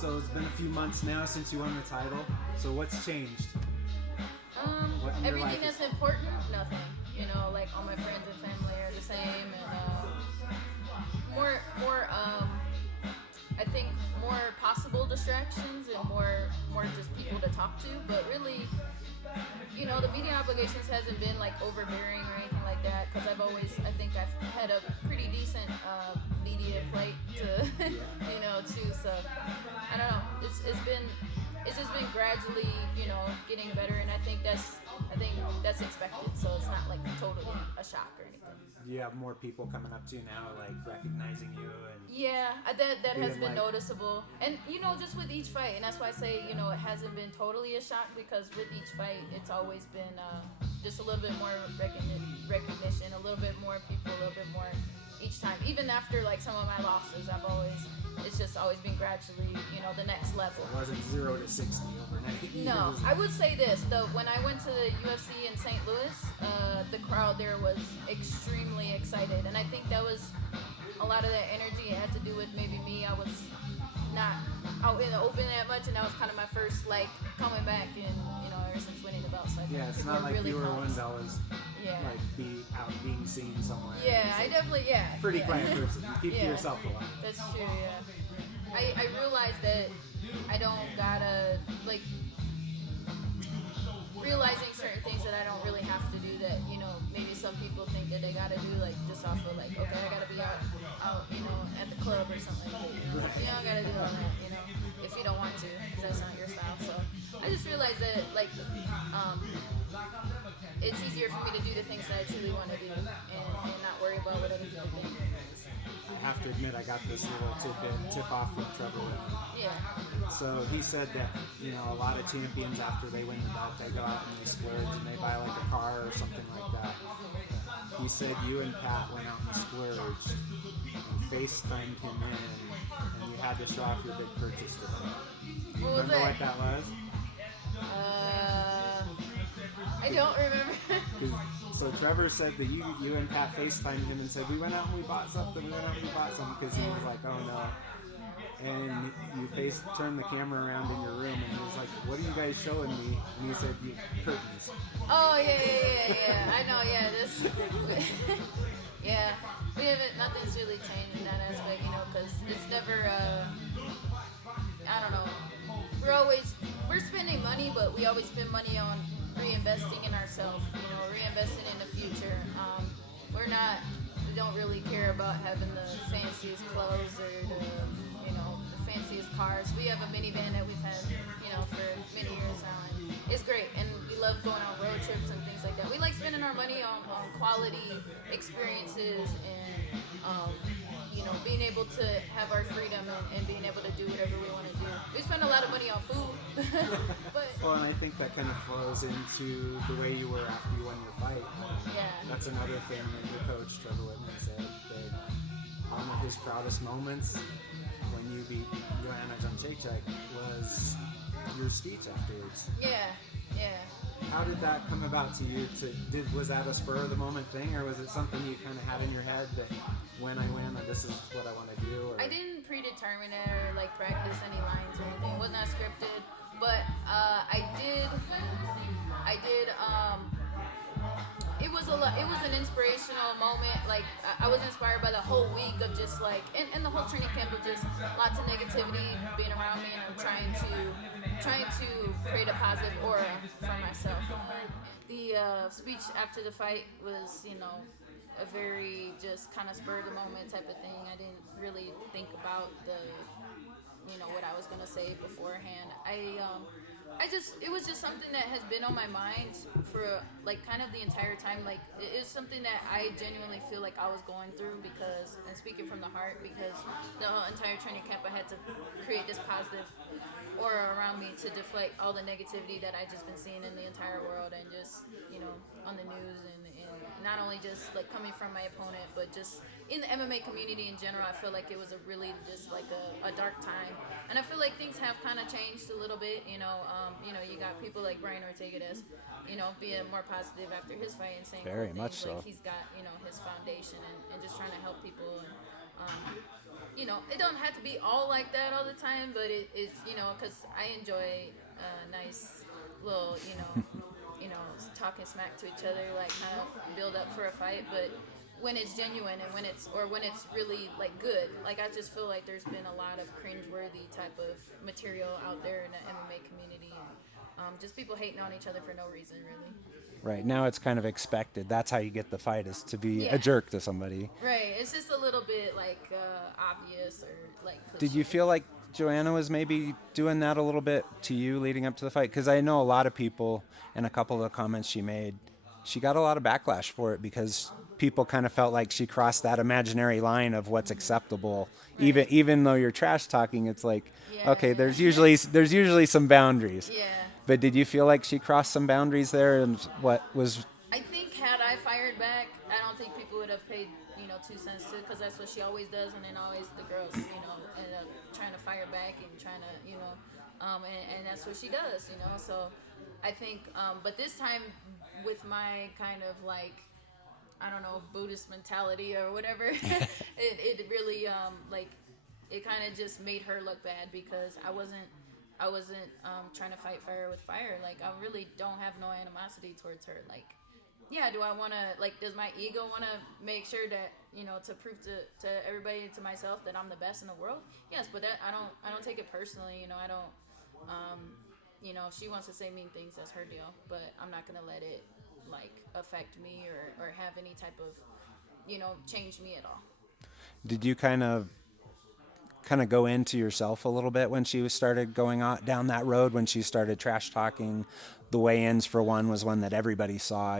So it's been a few months now since you won the title. So what's changed? Everything that's important, nothing. You know, like all my friends and family are the same, and more. I think more possible distractions and more just people to talk to. But really, you know, the media obligations hasn't been like overbearing or anything like that, because I think I've had a pretty decent media plate to, you know, too. So I don't know. It's just been gradually, you know, getting better, and I think that's expected. So it's not like totally a shock or anything. You have more people coming up to you now, like recognizing you, and yeah, that has been noticeable, and you know, just with each fight, and that's why I say, you know, it hasn't been totally a shock, because with each fight, it's always been just a little bit more recognition, a little bit more people, a little bit more each time. Even after like some of my losses, it's just always been gradually, you know, the next level. It wasn't 0 to 60 overnight. No, I would say this though. When I went to the UFC in St. Louis, the crowd there was extremely excited, and I think that was a lot of that energy. It had to do with maybe me. I was not out in the open that much, and that was kind of my first like coming back, and you know, ever since winning the belt. So it's not like really you were one that was like being seen somewhere. Yeah, I definitely pretty quiet person. Keep to yourself a lot. That's true. Yeah, I realized that I don't gotta like realizing certain things that I don't really have to do, that, you know, maybe some people think that they gotta do, like just off of like, okay, I gotta be out, you know, at the club or something like that. You don't gotta do all that, you know, if you don't want to, because that's not your style. So I just realized that like it's easier for me to do the things that I truly want to do, and not worry about what other people think. I have to admit, I got this little tip off from Trevor. Yeah. So he said that, you know, a lot of champions, after they win the belt, they go out and they splurge and they buy like a car or something like that. He said you and Pat went out and splurged and FaceTimed him in, and you had to show off your big purchase to him. What was remember what that was? I don't remember. So Trevor said that you and Pat FaceTimed him and said, we went out and we bought something, because he was like, oh no. And you turned the camera around in your room, and he was like, what are you guys showing me? And you said, curtains. Oh, yeah. I know, yeah. Yeah. We haven't, nothing's really changed in that aspect, you know, because it's never, I don't know. We're spending money, but we always spend money on reinvesting in ourselves, you know, reinvesting in the future. We don't really care about having the fanciest clothes or the fanciest cars. We have a minivan that we've had, you know, for many years now, and it's great, and we love going on road trips and things like that. We like spending our money on quality experiences, and you know, being able to have our freedom and being able to do whatever we want to do. We spend a lot of money on food. Well, and I think that kind of flows into the way you were after you won your fight. That's another thing that your coach, Trevor Whitman, said, that one of his proudest moments when you beat Joanna Jedrzejczyk was your speech afterwards. Yeah. How did that come about to you? Was that a spur of the moment thing, or was it something you kind of had in your head that when I win, this is what I want to do? Or? I didn't predetermine it or like practice any lines or anything. It was not scripted, but I did. It was an inspirational moment. Like I was inspired by the whole week of just like, and the whole training camp of just lots of negativity being around me, and I'm trying to create a positive aura for myself. The speech after the fight was, you know, a very just kind of spur of the moment type of thing. I didn't really think about what I was gonna say beforehand. It was just something that has been on my mind for like kind of the entire time. Like it is something that I genuinely feel like I was going through, because, and speaking from the heart, because the whole entire training camp I had to create this positive aura around me to deflect all the negativity that I just been seeing in the entire world, and just, you know, on the news, and not only just like coming from my opponent, but just in the MMA community in general. I feel like it was a really just like a dark time, and I feel like things have kind of changed a little bit. You got people like Brian Ortega that's, you know, being more positive after his fight and saying very things much so. Like he's got, you know, his foundation and just trying to help people. And, You know, it don't have to be all like that all the time, but it's, you know, because I enjoy a nice little, you know, talking smack to each other, like kind of build up for a fight. But when it's genuine and when it's really like good, like I just feel like there's been a lot of cringeworthy type of material out there in the MMA community, and just people hating on each other for no reason, really. Right, now it's kind of expected. That's how you get the fight, is to be a jerk to somebody. Right, it's just a little bit like obvious or like cliche. Did you feel like Joanna was maybe doing that a little bit to you leading up to the fight? Because I know a lot of people, and a couple of the comments she made, she got a lot of backlash for it because people kind of felt like she crossed that imaginary line of what's acceptable. Right. Even though you're trash talking, it's like, okay, there's usually some boundaries. Yeah. But did you feel like she crossed some boundaries there, and what was? I think had I fired back, I don't think people would have paid 2 cents to it, because that's what she always does, and then always the girls end up trying to fire back and trying to and that's what she does, So I think, but this time with my kind of like, I don't know, Buddhist mentality or whatever, it really it kind of just made her look bad, because I wasn't trying to fight fire with fire. Like, I really don't have no animosity towards her. Like, yeah, do I want to, like, does my ego want to make sure that, to prove to everybody and to myself that I'm the best in the world? Yes, but that I don't take it personally. I don't, if she wants to say mean things, that's her deal, but I'm not going to let it, like, affect me or have any type of, change me at all. Did you kind of go into yourself a little bit when she started going on down that road, when she started trash talking? The weigh-ins, for one, was one that everybody saw,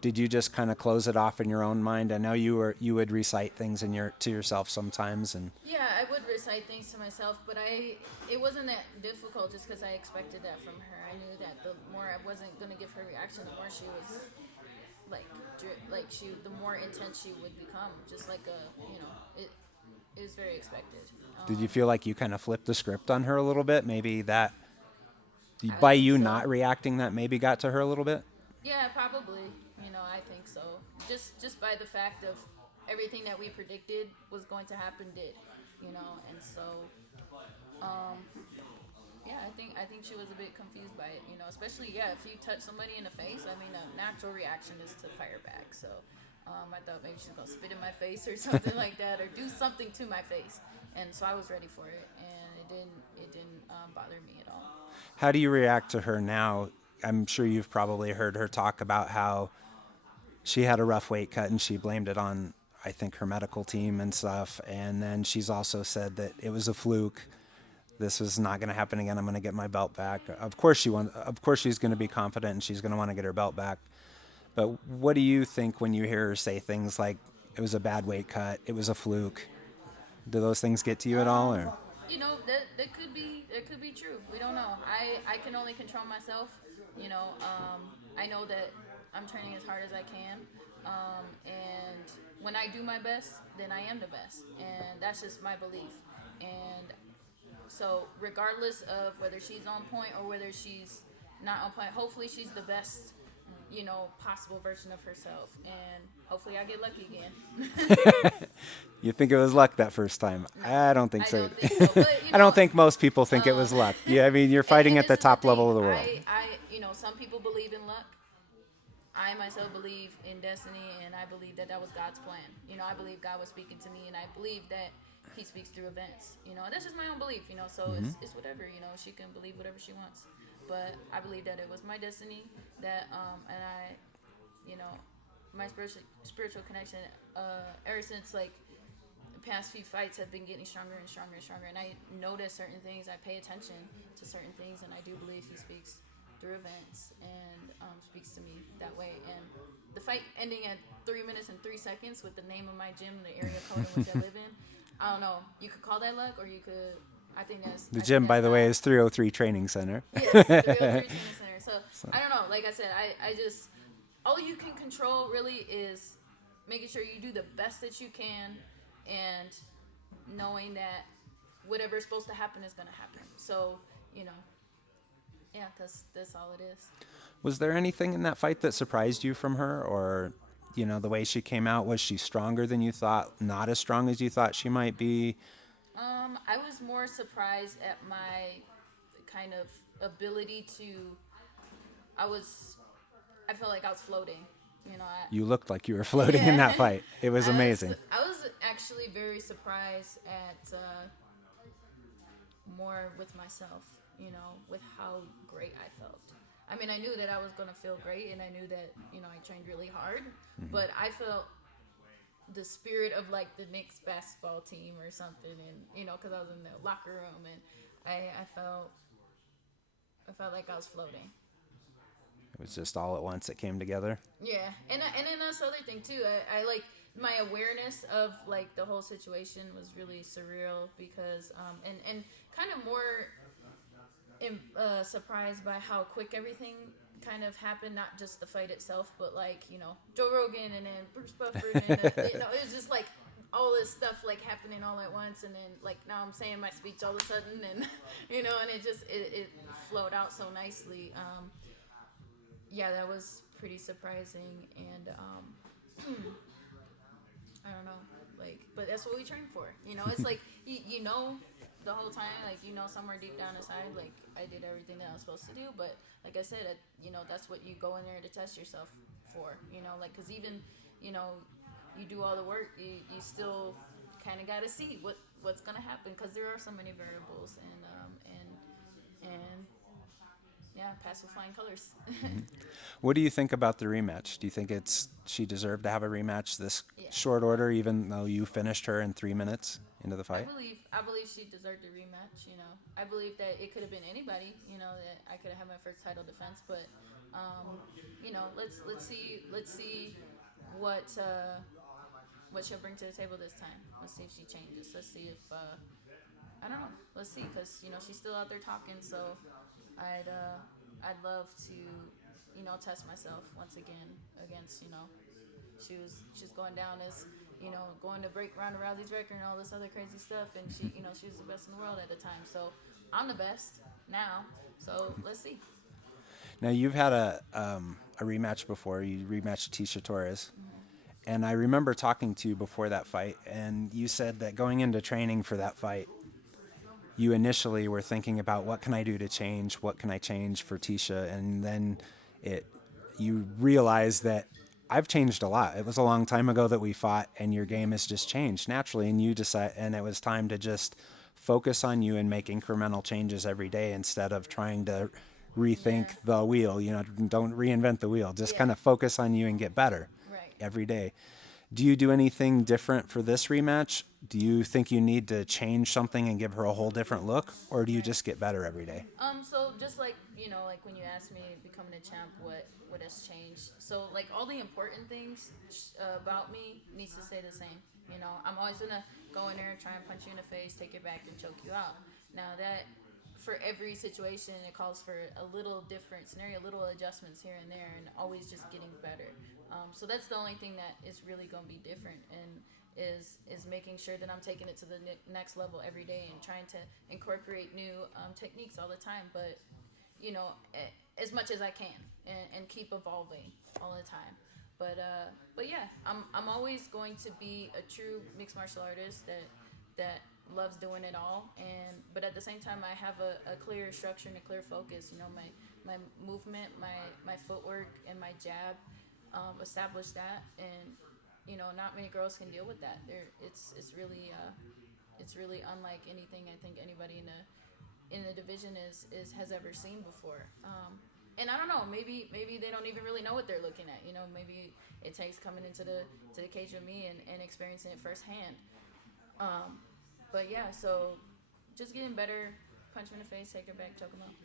Did you just kind of close it off in your own mind? I know you would recite things to yourself sometimes, and yeah, I would recite things to myself, but it wasn't that difficult, just because I expected that from her. I knew that the more I wasn't going to give her reaction, the more she was the more intense she would become. Just like it was very expected. Did you feel like you kind of flipped the script on her a little bit? Maybe that, by you not reacting, that maybe got to her a little bit? Yeah, probably. I think so. Just by the fact of everything that we predicted was going to happen did. And so, yeah, I think she was a bit confused by it. Especially, if you touch somebody in the face, I mean, a natural reaction is to fire back. So, I thought maybe she was gonna spit in my face or something like that, or do something to my face. And so I was ready for it, and it didn't bother me at all. How do you react to her now? I'm sure you've probably heard her talk about how she had a rough weight cut and she blamed it on, I think, her medical team and stuff. And then she's also said that it was a fluke. This is not going to happen again. I'm going to get my belt back. Of course she's going to be confident and she's going to want to get her belt back. But what do you think when you hear her say things like, it was a bad weight cut, it was a fluke? Do those things get to you at all, or? That could be true. We don't know. I can only control myself. I know that I'm training as hard as I can, and when I do my best, then I am the best, and that's just my belief. And so, regardless of whether she's on point or whether she's not on point, hopefully she's the best, possible version of herself, and hopefully I get lucky again. You think it was luck that first time? I don't think so. Don't think so. But, I don't think most people think it was luck. Yeah, I mean, you're fighting at the top level of the world. Some people believe in luck. I myself believe in destiny, and I believe that was God's plan. I believe God was speaking to me, and I believe that He speaks through events. That's just my own belief. So it's whatever. She can believe whatever she wants. But I believe that it was my destiny, that and I, my spiritual connection ever since, like, the past few fights have been getting stronger and stronger and stronger, and I notice certain things, I pay attention to certain things, and I do believe He speaks through events and speaks to me that way. And the fight ending at 3 minutes and 3 seconds with the name of my gym, the area code in which I live in, I don't know, you could call that luck, or you could, I think that's... The gym, by the way, is 303 Training Center. Yes, 303 Training Center. So, I don't know, like I said, I just, all you can control really is making sure you do the best that you can, and knowing that whatever's supposed to happen is going to happen. So, yeah, that's all it is. Was there anything in that fight that surprised you from her, or the way she came out? Was she stronger than you thought? Not as strong as you thought she might be? I was more surprised at my kind of ability to. I felt like I was floating. You looked like you were floating in that fight. It was amazing. I was actually very surprised at more with myself, with how great I felt. I mean, I knew that I was going to feel great, and I knew that, I trained really hard, but I felt the spirit of like the Knicks basketball team or something, and, because I was in the locker room, and I felt like I was floating. It was just all at once it came together. Yeah, and then that's the other thing too. I like my awareness of like the whole situation was really surreal because and kind of more surprised by how quick everything kind of happened. Not just the fight itself, but like Joe Rogan and then Bruce Buffer and it was just like all this stuff like happening all at once, and then like now I'm saying my speech all of a sudden, and and it just it flowed out so nicely. Yeah, that was pretty surprising, and I don't know, like, but that's what we train for. It's like the whole time, like somewhere deep down inside, like I did everything that I was supposed to do, but like I said, that's what you go in there to test yourself for. Like because even you do all the work, you still kind of got to see what's gonna happen because there are so many variables, and yeah, pass with flying colors. What do you think about the rematch? Do you think she deserved to have a rematch this short order, even though you finished her in 3 minutes into the fight? I believe she deserved a rematch. I believe that it could have been anybody. That I could have had my first title defense, but let's see what she'll bring to the table this time. Let's see if she changes. Let's see if I don't know. Let's see, because she's still out there talking. So I'd love to test myself once again against she's going down as going to break Ronda Rousey's record and all this other crazy stuff, and she she was the best in the world at the time. So I'm the best now. So let's see. Now you've had a rematch before. You rematched Tecia Torres. And I remember talking to you before that fight, and you said that going into training for that fight, you initially were thinking about what can I do to change, what can I change for Tecia, and then you realized that I've changed a lot. It was a long time ago that we fought, and your game has just changed naturally, and and it was time to just focus on you and make incremental changes every day instead of trying to rethink the wheel. Don't reinvent the wheel. Just kind of focus on you and get better every day. Do you do anything different for this rematch? Do you think you need to change something and give her a whole different look, or do you just get better every day? So just like like when you asked me becoming a champ, what has changed? So like all the important things about me needs to stay the same. I'm always gonna go in there and try and punch you in the face, take your back, and choke you out. Now that for every situation, it calls for a little different scenario, little adjustments here and there, and always just getting better. So that's the only thing that is really going to be different, and is making sure that I'm taking it to the next level every day and trying to incorporate new techniques all the time. But as much as I can, and keep evolving all the time. But yeah, I'm always going to be a true mixed martial artist that loves doing it all, but at the same time I have a clear structure and a clear focus. My movement, my footwork, and my jab establish that, and not many girls can deal with that. It's really unlike anything I think anybody in the division has ever seen before. And I don't know, maybe they don't even really know what they're looking at. Maybe it takes coming into the cage with me and experiencing it firsthand. But yeah, so just getting better, punch him in the face, take her back, choke him out.